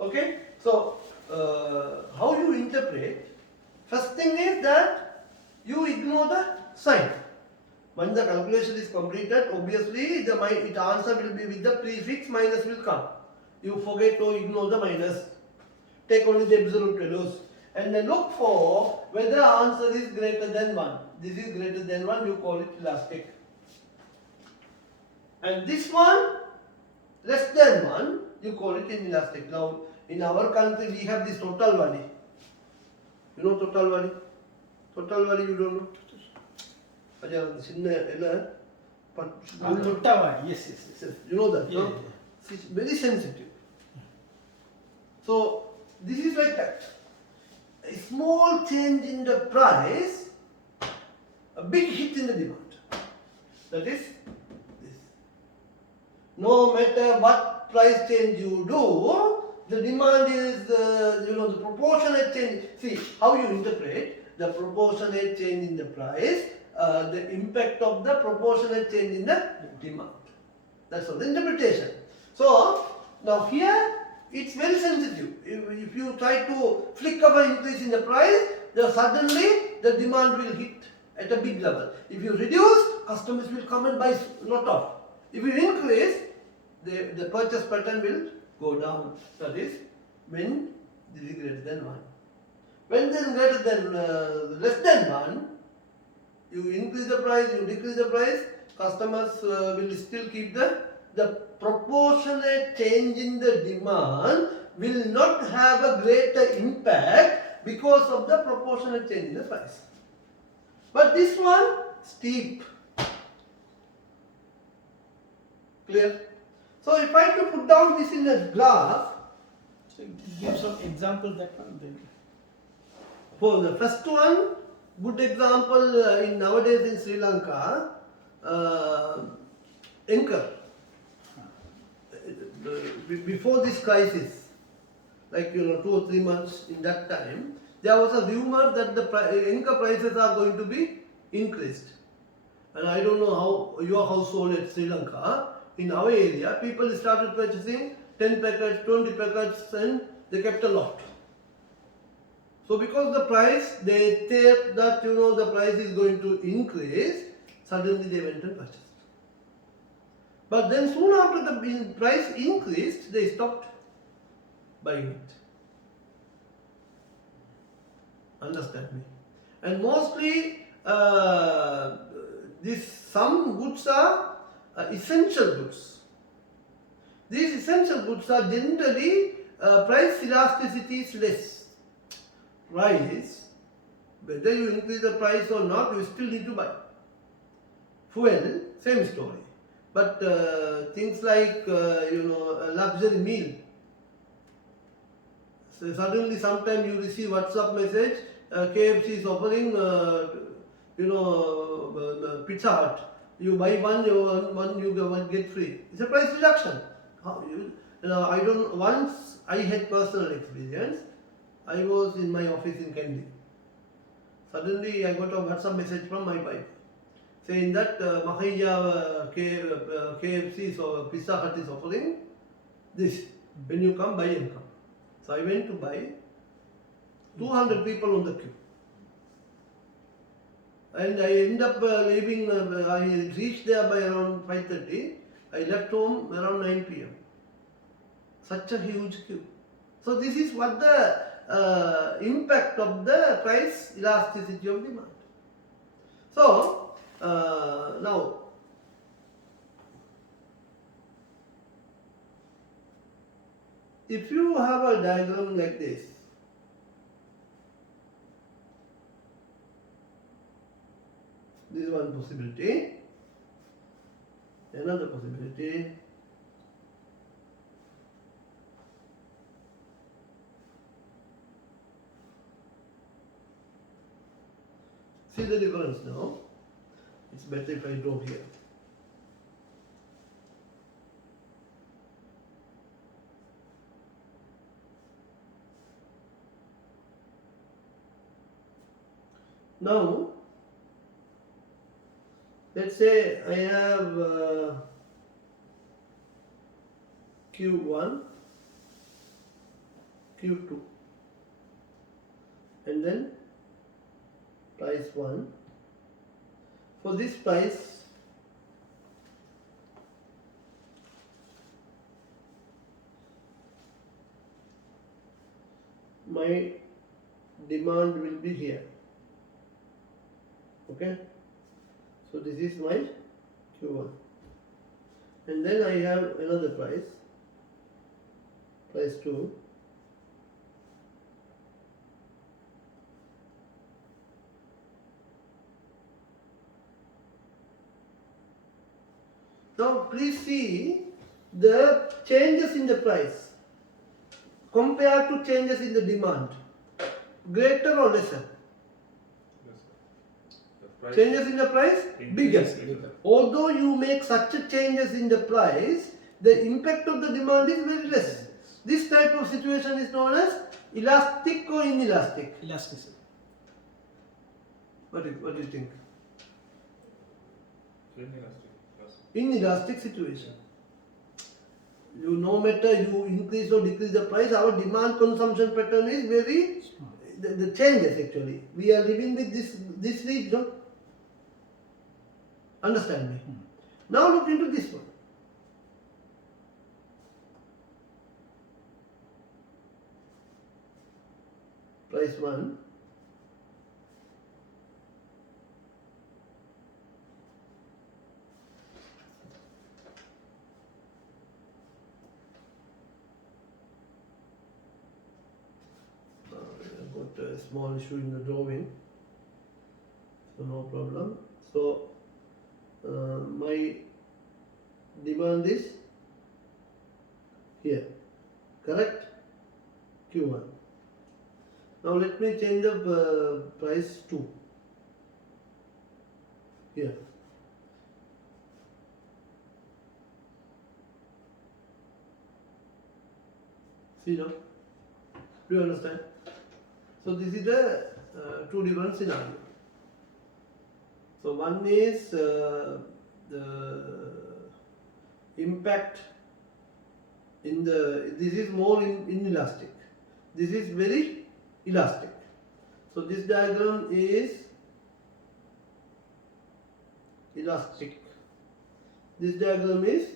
Okay, so how you interpret? First thing is that you ignore the sign. When the calculation is completed, obviously the answer will be with the prefix, minus will come. You forget to ignore the minus. Take only the absolute values and then look for whether answer is greater than 1. This is greater than 1, you call it elastic. And this one less than 1, you call it inelastic. Now in our country we have this total value. You know total value? Total value you don't know? Yes. You know that? Yeah, No? It's very sensitive. So this is like that. A small change in the price, a big hit in the demand. That is this. No matter what price change you do, the demand is the proportionate change. See how you interpret the proportionate change in the price, the impact of the proportionate change in the demand. That's all the interpretation. So now here it's very sensitive. If you try to flick up an increase in the price, then suddenly the demand will hit at a big level. If you reduce, customers will come and buy lot of. If you increase, the purchase pattern will go down. That is when this is greater than 1. When this is greater than less than 1, you increase the price, you decrease the price, customers will still keep the proportionate change in the demand will not have a greater impact because of the proportionate change in the price. But this one, steep. Clear? So if I have to put down this in a graph, So give some example that one then. for the first one, good example in nowadays in Sri Lanka, anchor. Before this crisis, like 2 or 3 months in that time, there was a rumor that the anchor prices are going to be increased. And I don't know how your household at Sri Lanka, in our area, people started purchasing 10 packets, 20 packets, and they kept a lot. So because the price, they thought that the price is going to increase, suddenly they went and purchased. But then soon after the price increased, they stopped buying it. Understand me? And mostly some goods are essential goods. These essential goods are generally price elasticity is less. Price, whether you increase the price or not, you still need to buy. Fuel, same story. But things like a luxury meal. So suddenly, sometime you receive WhatsApp message, KFC is offering Pizza Hut. You buy one you get free. It's a price reduction. Once I had personal experience. I was in my office in Kandy. Suddenly I got a WhatsApp message from my wife saying that Mahaya KFC or Pizza Hut is offering this. When you come, buy and come. So I went to buy. 200 people on the queue. And I end up leaving, I reached there by around 5:30. I left home around 9 p.m. Such a huge queue. So this is what the impact of the price elasticity of demand. So now if you have a diagram like this, this is one possibility. Another possibility. See the difference now? It's better if I draw here. Now, let's say I have Q1 Q2, and then price 1. For this price, my demand will be here. Okay, so this is my Q1, and then I have another price 2. Now please see the changes in the price compared to changes in the demand, greater or lesser? Changes in the price bigger. Although you make such a changes in the price, the impact of the demand is very less. This type of situation is known as elastic or inelastic. Elasticity. What do you think? Inelastic. Inelastic situation. You, no matter you increase or decrease the price, our demand consumption pattern is very the changes actually. We are living with this week, no? Understand me? Now look into this one. Price 1. I've got a small issue in the drawing, so no problem. So my demand is here, correct? Q1. Now let me change the price 2 here. See now? Do you understand? So this is the two different scenario. So one is the impact in the, this is more inelastic. This is very elastic. So this diagram is elastic. This diagram is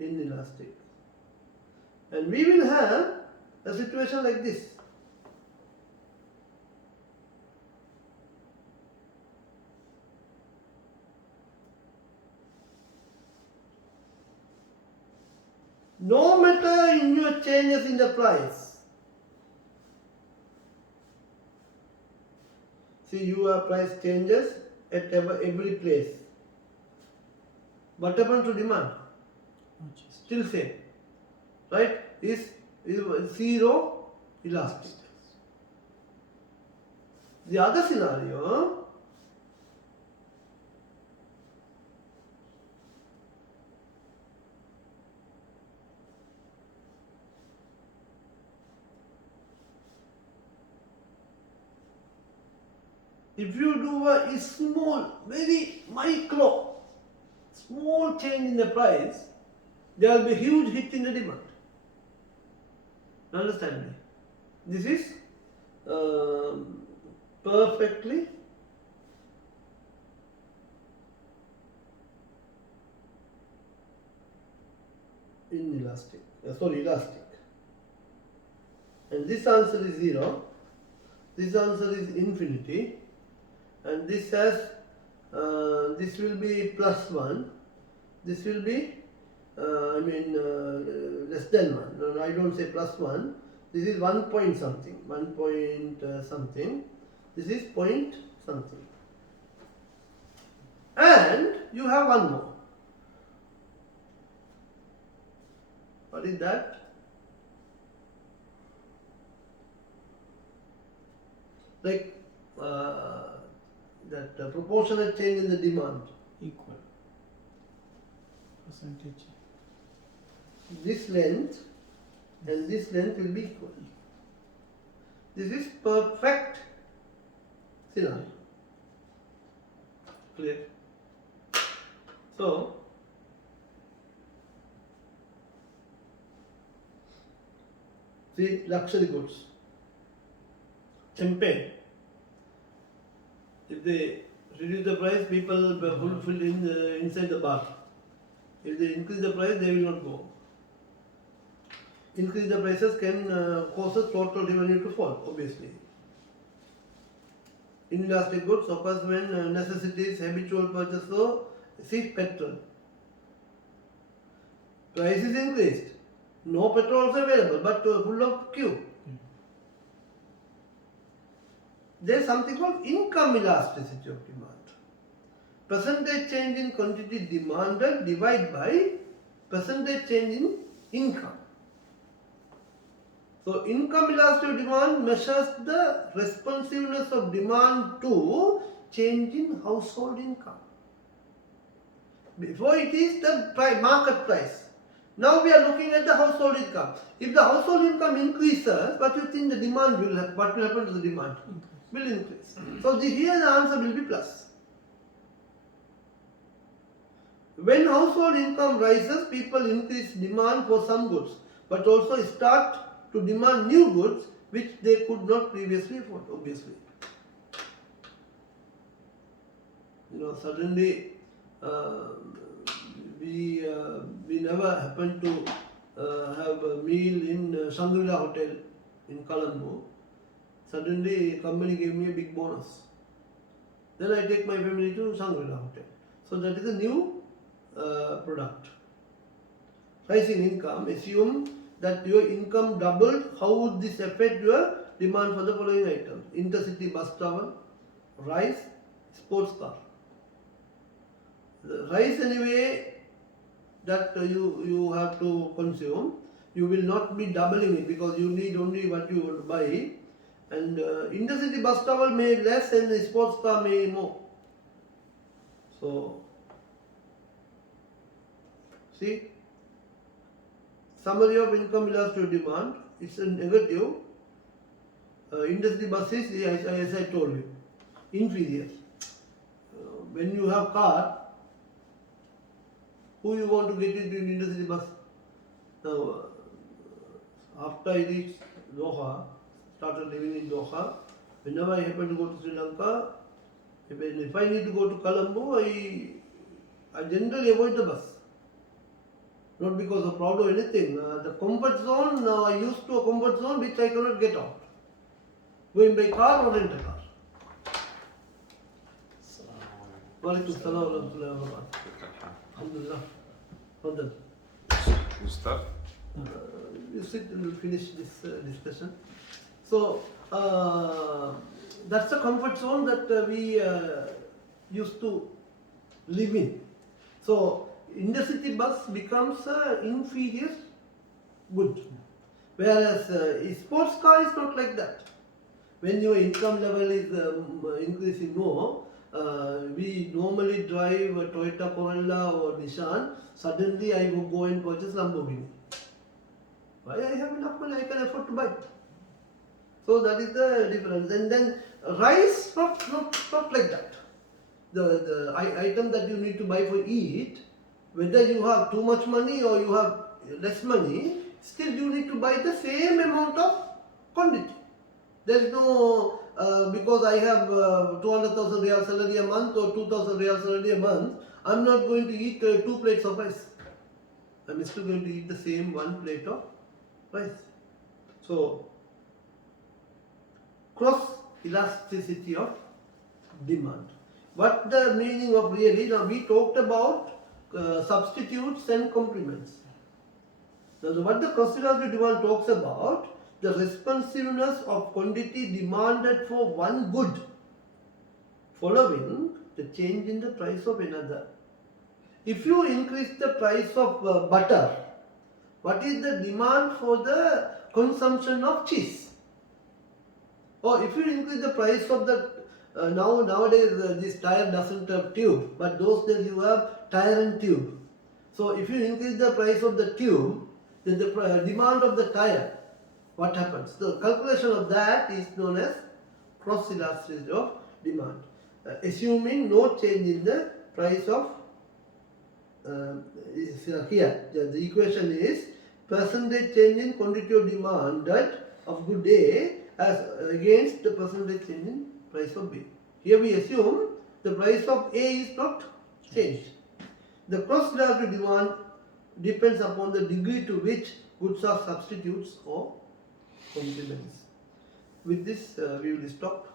inelastic. And we will have a situation like this. No matter in your changes in the price, see your price changes at every place. What happened to demand? Still same, right? Is zero elastic. The other scenario, if you do a small, very micro, small change in the price, there will be a huge hit in the demand. Understand me? This is perfectly inelastic. Elastic. And this answer is 0. This answer is infinity. And this has this will be plus 1. This will be less than 1. No, I don't say plus 1. This is 1 point something. 1 point something. This is point something. And you have one more. What is that? Like that proportionate change in the demand. Equal. Percentage. This length and this length will be equal. This is perfect scenario. Clear? So, See, luxury goods. Champagne. If they reduce the price, people fulfill inside the bar. If they increase the price, they will not go. Increase the prices can cause a total revenue to fall, obviously. Inelastic goods occurs when necessities, habitual purchase, so see petrol. Price is increased. No petrol also available, but full of queue. There is something called income elasticity of demand. Percentage change in quantity demanded divided by percentage change in income. So income elasticity of demand measures the responsiveness of demand to change in household income. Before it is the market price. Now we are looking at the household income. If the household income increases, what do you think the demand will happen? What will happen to the demand? Will increase. So here the answer will be plus. When household income rises, people increase demand for some goods, but also start to demand new goods which they could not previously afford, obviously. Suddenly we never happened to have a meal in Shangri-La Hotel in Colombo. Suddenly company gave me a big bonus. Then I take my family to Shangri-La Hotel. So that is a new product. Rising income, assume that your income doubled. How would this affect your demand for the following items? Intercity bus travel, rice, sports car. The rice anyway that you have to consume, you will not be doubling it because you need only what you want to buy. And intercity bus travel may less and the sports car may more. So, see, summary of income elasticity demand, it's a negative. Intercity buses, as I told you, inferior. When you have car, who you want to get into an intercity bus? Now, after I reached Doha, started living in Doha, whenever I happen to go to Sri Lanka, if I need to go to Colombo, I generally avoid the bus. Not because of crowd or anything. The comfort zone, now I used to a comfort zone which I cannot get out. Going by car or rent a car. Walaikum salam wa rahmatullahi wa barakatuh. Alhamdulillah. Fadal. You start? You sit and we'll finish this discussion. So, that's the comfort zone that we used to live in. So, intercity bus becomes an inferior good. Whereas sports car is not like that. When your income level is increasing more, we normally drive a Toyota Corolla or Nissan. Suddenly I will go and purchase Lamborghini. Why? I have enough money, I can afford to buy. So that is the difference. And then rice, not like that. The item that you need to buy for eat, whether you have too much money or you have less money, still you need to buy the same amount of quantity. There is no, because I have 200,000 real salary a month or 2,000 real salary a month, I am not going to eat 2 plates of rice. I am still going to eat the same 1 plate of rice. So, cross elasticity of demand. What the meaning of really? Now we talked about substitutes and complements. Now what the cross elasticity demand talks about, the responsiveness of quantity demanded for one good following the change in the price of another. If you increase the price of butter, what is the demand for the consumption of cheese? Or if you increase the price of the, nowadays this tire doesn't have tube, but those days you have tire and tube. So if you increase the price of the tube, then the demand of the tire, what happens? The calculation of that is known as cross elasticity of demand. Assuming no change in the price of, here the equation is percentage change in quantity of demand of good A as against the percentage change in price of B. Here we assume the price of A is not changed. The cross relative demand depends upon the degree to which goods are substitutes or complements. With this, we will stop.